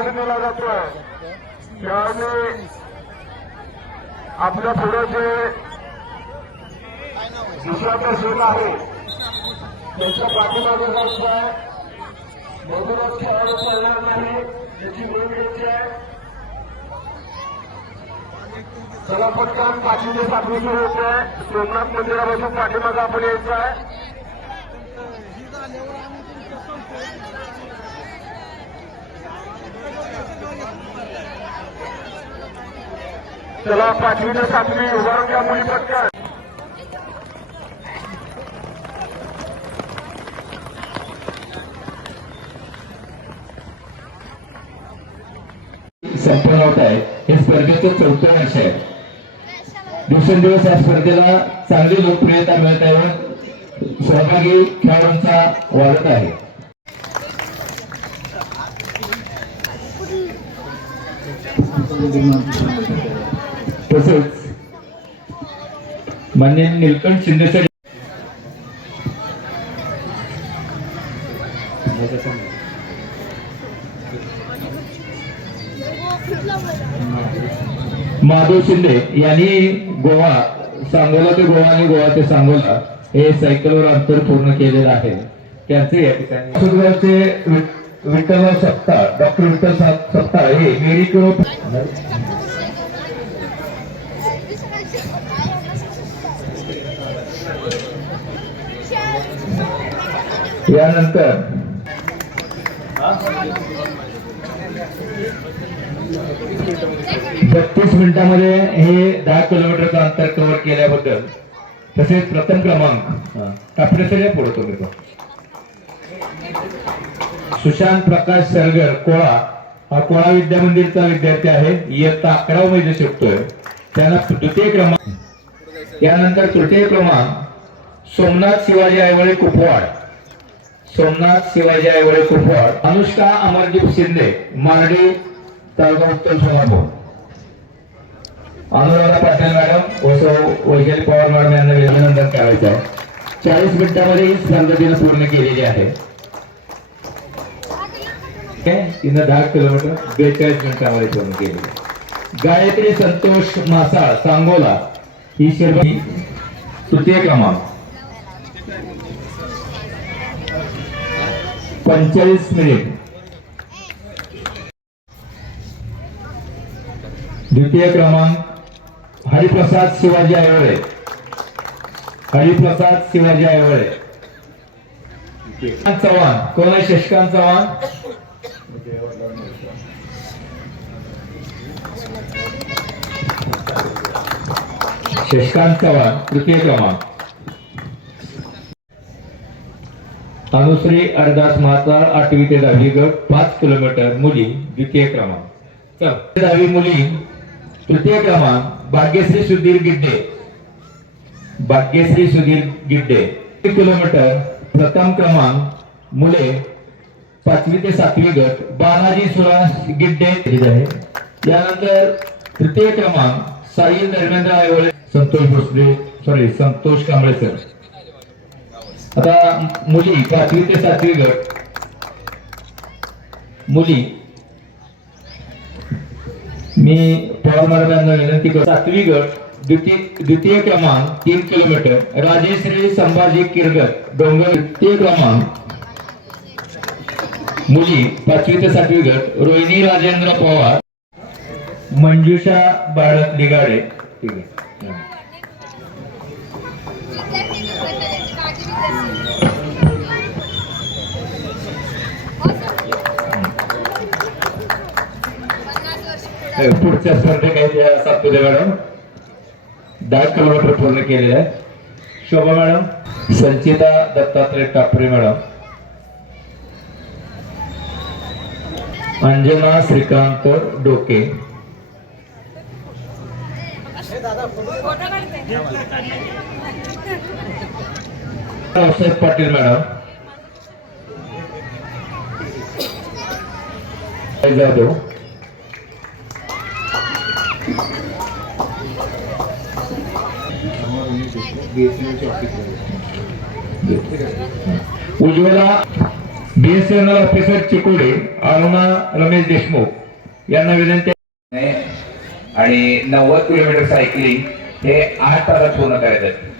न्याय दिला जातोय. त्याने आपल्या पुढे जे दुसऱ्याचा सेल आहे त्याच्या पाठीमागे जायचं म्हणूनच खेळाडू चालणार नाही याची नोंद घ्यायची आहे. चला पटकन पाचवीचे सातवीचे होत आहे. सोमनाथ मंदिरापासून पाठीमागे आपण यायचं आहे. चला पाचवी ते सातवी उभारून घ्या मुली पटकन. संपन्न होत आहे. हे स्पर्धेचं चौथं वर्ष आहे. दिवसेंदिवस या स्पर्धेला चांगली लोकप्रियता मिळत आहे व सहभागी खेळाडूंचा वाढत आहे. तसंच मान्य निलकंठ शिंदे सर माधव शिंदे यांनी गोवा सांगोला ते गोवा आणि गोवा ते सांगोला हे सायकलवर अंतर पूर्ण केलेलं आहे. त्यांचे या ठिकाणी विठ्ठल सप्ताह डॉक्टर विठ्ठल सा- सप्ताह हे मेरी यानंतर बत्तीस मिनिटांमध्ये हे दहा किलोमीटरचं अंतर कव्हर केल्याबद्दल तसेच प्रथम क्रमांक कापडेसऱ्या पुढे तो सुशांत प्रकाश सरगर कोळा. हा कोळा विद्या मंदिरचा विद्यार्थी आहे. इयत्ता अकरा मध्ये शिकतोय त्यांना द्वितीय क्रमांक. यानंतर तृतीय क्रमांक सोमनाथ शिवाजी आयवळे कुपवाड. सोमनाथ शिवाजी आयवडे कुपवाड अनुष्का अमरदीप शिंदे मारडी तालुका उत्तर सोलापूर. अनुराधा पाटील मॅडम व सौ वैशाली पवार मॅडम यांना अभिनंदन करायचं आहे. चाळीस मिनिटांमध्ये ही स्पर्धा पूर्ण केलेली आहे. तिनं दहा किलोमीटर बेचाळीस मिनिटांमध्ये पूर्ण केली गायत्री संतोष मासाळ सांगोला ही शेरबी तृतीय क्रमांक. पंचेचाळीस मिनिट. द्वितीय क्रमांक हरिप्रसाद शिवाजी आयवळे हरिप्रसाद शिवाजी आयवळे चव्हाण. कोण आहे शशिकांत चव्हाण? शशिकांत चव्हाण तृतीय क्रमांक. अनुश्री अरदास माता आठवी ते दहावी गट पाच किलोमीटर मुली द्वितीय क्रमांक. दहावी मुली तृतीय क्रमांक भाग्यश्री सुधीर गिड्डे. भाग्यश्री सुधीर गिड्डे. किलोमीटर प्रथम क्रमांक मुले पाचवी ते सातवी गट बालाजी सुहास गिड्डे. आहे यानंतर तृतीय क्रमांक साई धर्मेंद्र आयोळे संतोष भोसले सॉरी संतोष कांबळे सर आता मुली पाचवी ते सातवी गट मुली. मी पवार मॅडम विनंती करतो. सातवी गट द्वितीय द्वितीय क्रमांक तीन किलोमीटर राजेश्री संभाजी किरगत डोंगर तृतीय क्रमांक. मुली पाचवी ते सातवी गट रोहिणी राजेंद्र पवार मंजुषा बाळक लिगाडे ठीक आहे. पुढच्या स्पर्धे काही सातपुते मॅडम. दहा किलोमीटर पूर्ण केलेले आहे. Shobha madam. Sanchita Dattatray Tapre madam. Anjana Shrikant Doke. Raosaheb Patil madam. Jadhav Ujjwala BSNL officer Chikode Aruna Ramesh Deshmukh यांना विनंती आणि नव्वद किलोमीटर सायकलिंग हे आठ तासात पूर्ण करायचं आहे.